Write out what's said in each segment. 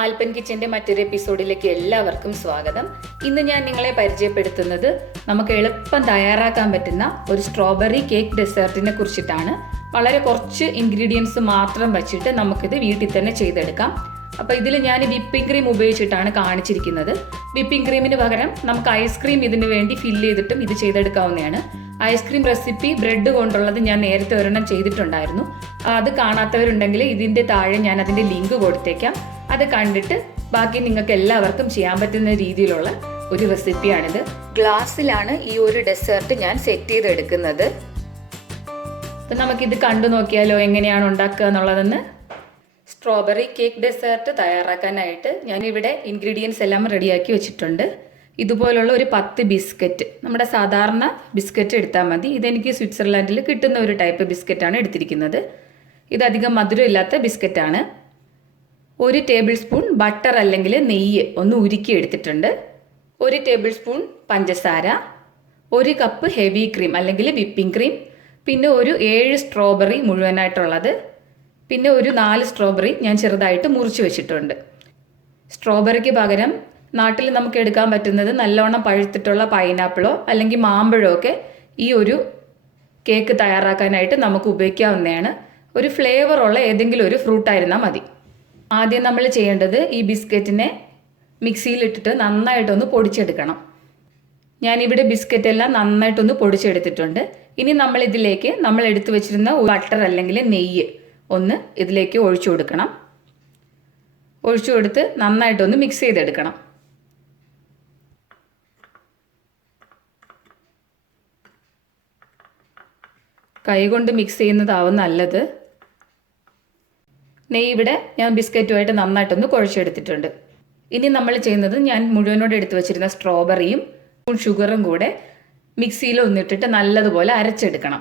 ആൽപ്പൻ കിച്ചൻ്റെ മറ്റൊരു എപ്പിസോഡിലേക്ക് എല്ലാവർക്കും സ്വാഗതം. ഇന്ന് ഞാൻ നിങ്ങളെ പരിചയപ്പെടുത്തുന്നത് നമുക്ക് എളുപ്പം തയ്യാറാക്കാൻ പറ്റുന്ന ഒരു സ്ട്രോബെറി കേക്ക് ഡെസേർട്ടിനെ കുറിച്ചിട്ടാണ്. വളരെ കുറച്ച് ഇൻഗ്രീഡിയൻസ് മാത്രം വെച്ചിട്ട് നമുക്കിത് വീട്ടിൽ തന്നെ ചെയ്തെടുക്കാം. അപ്പോൾ ഇതിൽ ഞാൻ വിപ്പിംഗ് ക്രീം ഉപയോഗിച്ചിട്ടാണ് കാണിച്ചിരിക്കുന്നത്. വിപ്പിംഗ് ക്രീമിന് പകരം നമുക്ക് ഐസ്ക്രീം ഇതിന് വേണ്ടി ഫില്ല് ചെയ്തിട്ടും ഇത് ചെയ്തെടുക്കാവുന്നതാണ്. ഐസ്ക്രീം റെസിപ്പി ബ്രെഡ് കൊണ്ടുള്ളത് ഞാൻ നേരത്തെ ഒരെണ്ണം ചെയ്തിട്ടുണ്ടായിരുന്നു. അത് കാണാത്തവരുണ്ടെങ്കിൽ ഇതിൻ്റെ താഴെ ഞാൻ അതിൻ്റെ ലിങ്ക് കൊടുത്തേക്കാം. അത് കണ്ടിട്ട് ബാക്കി നിങ്ങൾക്ക് എല്ലാവർക്കും ചെയ്യാൻ പറ്റുന്ന രീതിയിലുള്ള ഒരു റെസിപ്പിയാണിത്. ഗ്ലാസ്സിലാണ് ഈ ഒരു ഡെസേർട്ട് ഞാൻ സെറ്റ് ചെയ്തെടുക്കുന്നത്. അപ്പം നമുക്കിത് കണ്ടു നോക്കിയാലോ എങ്ങനെയാണ് ഉണ്ടാക്കുക എന്നുള്ളതെന്ന്. സ്ട്രോബെറി കേക്ക് ഡെസേർട്ട് തയ്യാറാക്കാനായിട്ട് ഞാനിവിടെ ഇൻഗ്രീഡിയൻസ് എല്ലാം റെഡിയാക്കി വെച്ചിട്ടുണ്ട്. ഇതുപോലുള്ള ഒരു 10 ബിസ്ക്കറ്റ്, നമ്മുടെ സാധാരണ ബിസ്ക്കറ്റ് എടുത്താൽ മതി. ഇതെനിക്ക് സ്വിറ്റ്സർലാൻഡിൽ കിട്ടുന്ന ഒരു ടൈപ്പ് ബിസ്ക്കറ്റാണ് എടുത്തിരിക്കുന്നത്. ഇതധികം മധുരം ഇല്ലാത്ത ബിസ്ക്കറ്റാണ്. 1 ടേബിൾ സ്പൂൺ ബട്ടർ അല്ലെങ്കിൽ നെയ്യ് ഒന്ന് ഉരുക്കി എടുത്തിട്ടുണ്ട്. 1 ടേബിൾ സ്പൂൺ പഞ്ചസാര, 1 കപ്പ് ഹെവി ക്രീം അല്ലെങ്കിൽ വിപ്പിംഗ് ക്രീം, പിന്നെ ഒരു 7 സ്ട്രോബെറി മുഴുവനായിട്ടുള്ളത്, പിന്നെ ഒരു 4 സ്ട്രോബെറി ഞാൻ ചെറുതായിട്ട് മുറിച്ച് വെച്ചിട്ടുണ്ട്. സ്ട്രോബെറിക്ക് പകരം നാട്ടിൽ നമുക്ക് എടുക്കാൻ പറ്റുന്നത് നല്ലോണം പഴുത്തിട്ടുള്ള പൈനാപ്പിളോ അല്ലെങ്കിൽ മാമ്പഴമോ ഒക്കെ ഈ ഒരു കേക്ക് തയ്യാറാക്കാനായിട്ട് നമുക്ക് ഉപയോഗിക്കാവുന്നതാണ്. ഒരു ഫ്ലേവറുള്ള ഏതെങ്കിലും ഒരു ഫ്രൂട്ടായിരുന്നാൽ മതി. ആദ്യം നമ്മൾ ചെയ്യേണ്ടത് ഈ ബിസ്ക്കറ്റിനെ മിക്സിയിലിട്ടിട്ട് നന്നായിട്ടൊന്ന് പൊടിച്ചെടുക്കണം. ഞാനിവിടെ ബിസ്ക്കറ്റ് എല്ലാം നന്നായിട്ടൊന്ന് പൊടിച്ചെടുത്തിട്ടുണ്ട്. ഇനി നമ്മളിതിലേക്ക് നമ്മൾ എടുത്തു വെച്ചിരുന്ന ബട്ടർ അല്ലെങ്കിൽ നെയ്യ് ഒന്ന് ഇതിലേക്ക് ഒഴിച്ചു കൊടുക്കണം. ഒഴിച്ചു കൊടുത്ത് നന്നായിട്ടൊന്ന് മിക്സ് ചെയ്തെടുക്കണം. കൈകൊണ്ട് മിക്സ് ചെയ്യുന്നതാവും നല്ലത്. നെയ്യ് ഇവിടെ ഞാൻ ബിസ്ക്കറ്റുമായിട്ട് നന്നായിട്ടൊന്ന് കുഴച്ചെടുത്തിട്ടുണ്ട്. ഇനി നമ്മൾ ചെയ്യുന്നത് ഞാൻ മുഴുവനോടെ എടുത്തു വെച്ചിരുന്ന സ്ട്രോബെറിയും ഷുഗറും കൂടെ മിക്സിയിൽ ഒന്നിട്ടിട്ട് നല്ലതുപോലെ അരച്ചെടുക്കണം.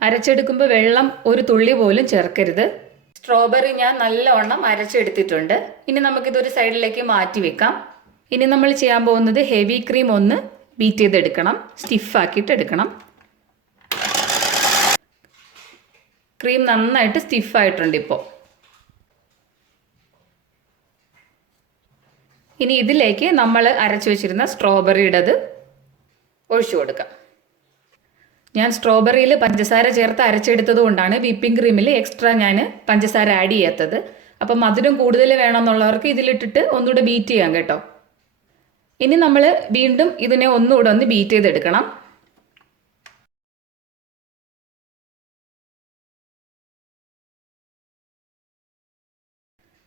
അരച്ചെടുക്കുമ്പോൾ വെള്ളം ഒരു തുള്ളി പോലും ചേർക്കരുത്. സ്ട്രോബെറി ഞാൻ നല്ലവണ്ണം അരച്ചെടുത്തിട്ടുണ്ട്. ഇനി നമുക്കിതൊരു സൈഡിലേക്ക് മാറ്റി വെക്കാം. ഇനി നമ്മൾ ചെയ്യാൻ പോകുന്നത് ഹെവി ക്രീം ഒന്ന് ബീറ്റ് ചെയ്തെടുക്കണം, സ്റ്റിഫാക്കിയിട്ട് എടുക്കണം. ക്രീം നന്നായിട്ട് സ്റ്റിഫായിട്ടുണ്ട് ഇപ്പോൾ. ഇനി ഇതിലേക്ക് നമ്മൾ അരച്ചു വെച്ചിരുന്ന സ്ട്രോബെറിയുടേത് ഒഴിച്ചു കൊടുക്കാം. ഞാൻ സ്ട്രോബെറിയിൽ പഞ്ചസാര ചേർത്ത് അരച്ചെടുത്തത് കൊണ്ടാണ് വിപ്പിംഗ് ക്രീമിൽ എക്സ്ട്രാ ഞാൻ പഞ്ചസാര ആഡ് ചെയ്യാത്തത്. അപ്പം മധുരം കൂടുതൽ വേണമെന്നുള്ളവർക്ക് ഇതിലിട്ടിട്ട് ഒന്നുകൂടെ ബീറ്റ് ചെയ്യാം കേട്ടോ. ഇനി നമ്മൾ വീണ്ടും ഇതിനെ ഒന്നുകൂടെ ഒന്ന് ബീറ്റ് ചെയ്തെടുക്കണം.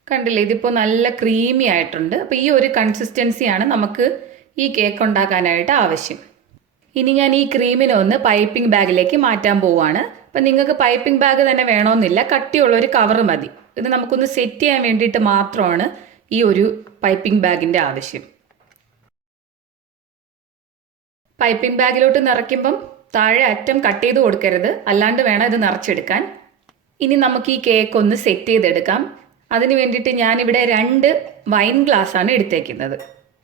കണ്ടില്ലേ, ഇതിപ്പോൾ നല്ല ക്രീമി ആയിട്ടുണ്ട്. അപ്പോൾ ഈ ഒരു കൺസിസ്റ്റൻസിയാണ് നമുക്ക് ഈ കേക്ക് ഉണ്ടാക്കാനായിട്ട് ആവശ്യം. ഇനി ഞാൻ ഈ ക്രീമിനെ ഒന്ന് പൈപ്പിംഗ് ബാഗിലേക്ക് മാറ്റാൻ പോവുകയാണ്. അപ്പം നിങ്ങൾക്ക് പൈപ്പിംഗ് ബാഗ് തന്നെ വേണമെന്നില്ല, കട്ടിയുള്ളൊരു കവർ മതി. ഇത് നമുക്കൊന്ന് സെറ്റ് ചെയ്യാൻ വേണ്ടിയിട്ട് മാത്രമാണ് ഈ ഒരു പൈപ്പിംഗ് ബാഗിൻ്റെ ആവശ്യം. പൈപ്പിംഗ് ബാഗിലോട്ട് നിറയ്ക്കുമ്പം താഴെ അറ്റം കട്ട് ചെയ്ത് കൊടുക്കരുത്, അല്ലാണ്ട് വേണം ഇത് നിറച്ചെടുക്കാൻ. ഇനി നമുക്ക് ഈ കേക്ക് ഒന്ന് സെറ്റ് ചെയ്തെടുക്കാം. അതിന് വേണ്ടിയിട്ട് ഞാനിവിടെ 2 വൈൻ ഗ്ലാസ്സാണ് എടുത്തേക്കുന്നത്.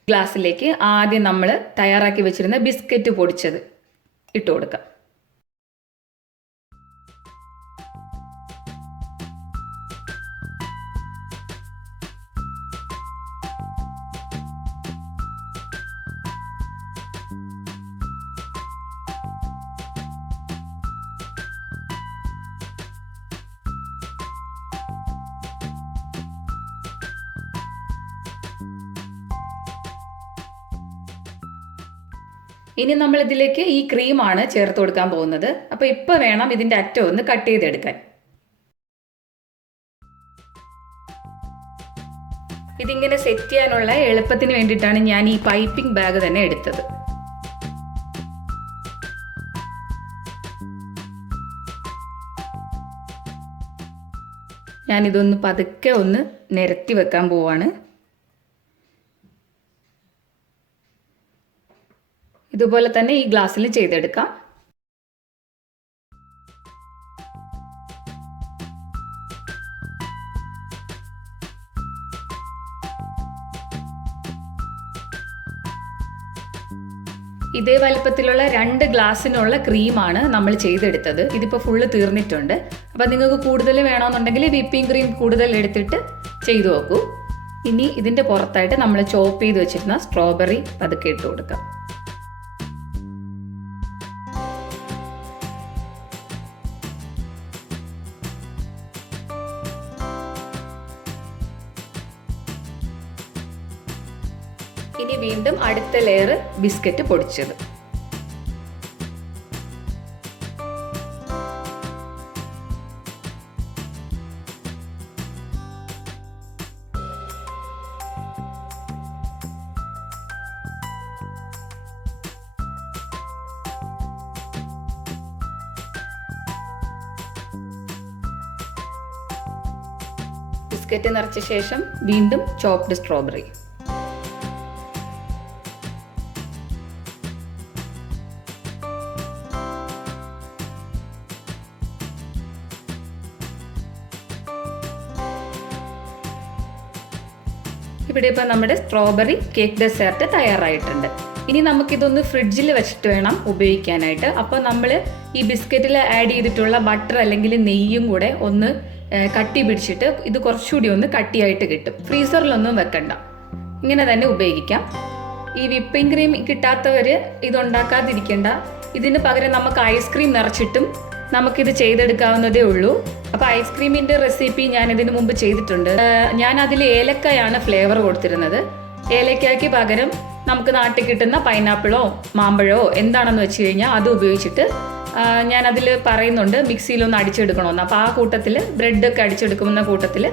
ഗ്ലാസ്സിലേക്ക് ആദ്യം നമ്മൾ തയ്യാറാക്കി വെച്ചിരുന്ന ബിസ്ക്കറ്റ് പൊടിച്ചത് ഇട്ട് കൊടുക്കാം. ഇനി നമ്മൾ ഇതിലേക്ക് ഈ ക്രീമാണ് ചേർത്ത് കൊടുക്കാൻ പോകുന്നത്. അപ്പോൾ ഇപ്പോൾ വേണം ഇതിൻ്റെ അറ്റം ഒന്ന് കട്ട് ചെയ്തെടുക്കാൻ. ഇതിങ്ങനെ സെറ്റ് ചെയ്യാനുള്ള എളുപ്പത്തിന് വേണ്ടിയിട്ടാണ് ഞാൻ ഈ പൈപ്പിംഗ് ബാഗ് തന്നെ എടുത്തത്. ഞാനിതൊന്ന് പതുക്കെ ഒന്ന് നിരത്തി വെക്കാൻ പോവാണ്. ഇതുപോലെ തന്നെ ഈ ഗ്ലാസ്സിൽ ചെയ്തെടുക്കാം. ഇതേ വലുപ്പത്തിലുള്ള 2 ഗ്ലാസ്സിനുള്ള ക്രീമാണ് നമ്മൾ ചെയ്തെടുത്തത്. ഇതിപ്പോൾ ഫുള്ള് തീർന്നിട്ടുണ്ട്. അപ്പോൾ നിങ്ങൾക്ക് കൂടുതൽ വേണമെന്നുണ്ടെങ്കിൽ വിപ്പിംഗ് ക്രീം കൂടുതൽ എടുത്തിട്ട് ചെയ്തു നോക്കൂ. ഇനി ഇതിൻ്റെ പുറത്തായിട്ട് നമ്മൾ ചോപ്പ് ചെയ്ത് വെച്ചിരുന്ന സ്ട്രോബെറി പതുക്കെ ഇട്ട് കൊടുക്കാം. ഇനി വീണ്ടും അടുത്ത ലെയർ ബിസ്ക്കറ്റ് പൊടിച്ചത്. ബിസ്ക്കറ്റ് നിറച്ച ശേഷം വീണ്ടും ചോപ്ഡ് സ്ട്രോബെറി. ഇവിടെ ഇപ്പോൾ നമ്മുടെ സ്ട്രോബെറി കേക്ക് ഡെസേർട്ട് തയ്യാറായിട്ടുണ്ട്. ഇനി നമുക്കിതൊന്ന് ഫ്രിഡ്ജിൽ വെച്ചിട്ട് വേണം ഉപയോഗിക്കാനായിട്ട്. അപ്പോൾ നമ്മൾ ഈ ബിസ്ക്കറ്റിൽ ആഡ് ചെയ്തിട്ടുള്ള ബട്ടർ അല്ലെങ്കിൽ നെയ്യും കൂടെ ഒന്ന് കട്ടി പിടിച്ചിട്ട് ഇത് കുറച്ചുകൂടി ഒന്ന് കട്ടിയായിട്ട് കിട്ടും. ഫ്രീസറിലൊന്നും വെക്കണ്ട, ഇങ്ങനെ തന്നെ ഉപയോഗിക്കാം. ഈ വിപ്പിംഗ് ക്രീം കിട്ടാത്തവർ ഇതുണ്ടാക്കാതിരിക്കേണ്ട. ഇതിന് പകരം നമുക്ക് ഐസ്ക്രീം നിറച്ചിട്ടും നമുക്കിത് ചെയ്തെടുക്കാവുന്നതേ ഉള്ളൂ. അപ്പോൾ ഐസ്ക്രീമിൻ്റെ റെസിപ്പി ഞാൻ ഇതിനു മുമ്പ് ചെയ്തിട്ടുണ്ട്. ഞാൻ അതിൽ ഏലക്കായാണ് ഫ്ലേവർ കൊടുത്തിരുന്നത്. ഏലക്കായ്ക്ക് പകരം നമുക്ക് നാട്ടിൽ കിട്ടുന്ന പൈനാപ്പിളോ മാമ്പഴമോ എന്താണെന്ന് വെച്ച് കഴിഞ്ഞാൽ അത് ഉപയോഗിച്ചിട്ട് ഞാൻ അതിൽ പറയുന്നുണ്ട് മിക്സിയിലൊന്ന് അടിച്ചെടുക്കണമെന്ന്. അപ്പോൾ ആ കൂട്ടത്തിൽ ബ്രെഡൊക്കെ അടിച്ചെടുക്കുന്ന കൂട്ടത്തിൽ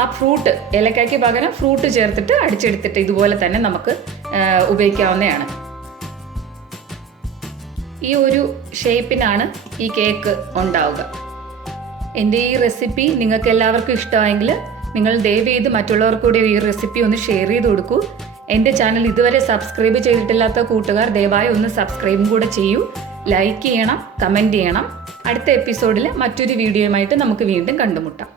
ആ ഫ്രൂട്ട്, ഏലക്കായ്ക്ക് പകരം ഫ്രൂട്ട് ചേർത്തിട്ട് അടിച്ചെടുത്തിട്ട് ഇതുപോലെ തന്നെ നമുക്ക് ഉപയോഗിക്കാവുന്നതാണ്. ഈ ഒരു ഷേപ്പിനാണ് ഈ കേക്ക് ഉണ്ടാവുക. എൻ്റെ ഈ റെസിപ്പി നിങ്ങൾക്ക് എല്ലാവർക്കും ഇഷ്ടമായെങ്കിൽ നിങ്ങൾ ദയവ് ചെയ്ത് മറ്റുള്ളവർക്ക് കൂടി ഈ റെസിപ്പി ഒന്ന് ഷെയർ ചെയ്ത് കൊടുക്കൂ. എൻ്റെ ചാനൽ ഇതുവരെ സബ്സ്ക്രൈബ് ചെയ്തിട്ടില്ലാത്ത കൂട്ടുകാർ ദയവായി ഒന്ന് സബ്സ്ക്രൈബും കൂടെ ചെയ്യൂ. ലൈക്ക് ചെയ്യണം, കമൻറ്റ് ചെയ്യണം. അടുത്ത എപ്പിസോഡിൽ മറ്റൊരു വീഡിയോയുമായിട്ട് നമുക്ക് വീണ്ടും കണ്ടുമുട്ടാം.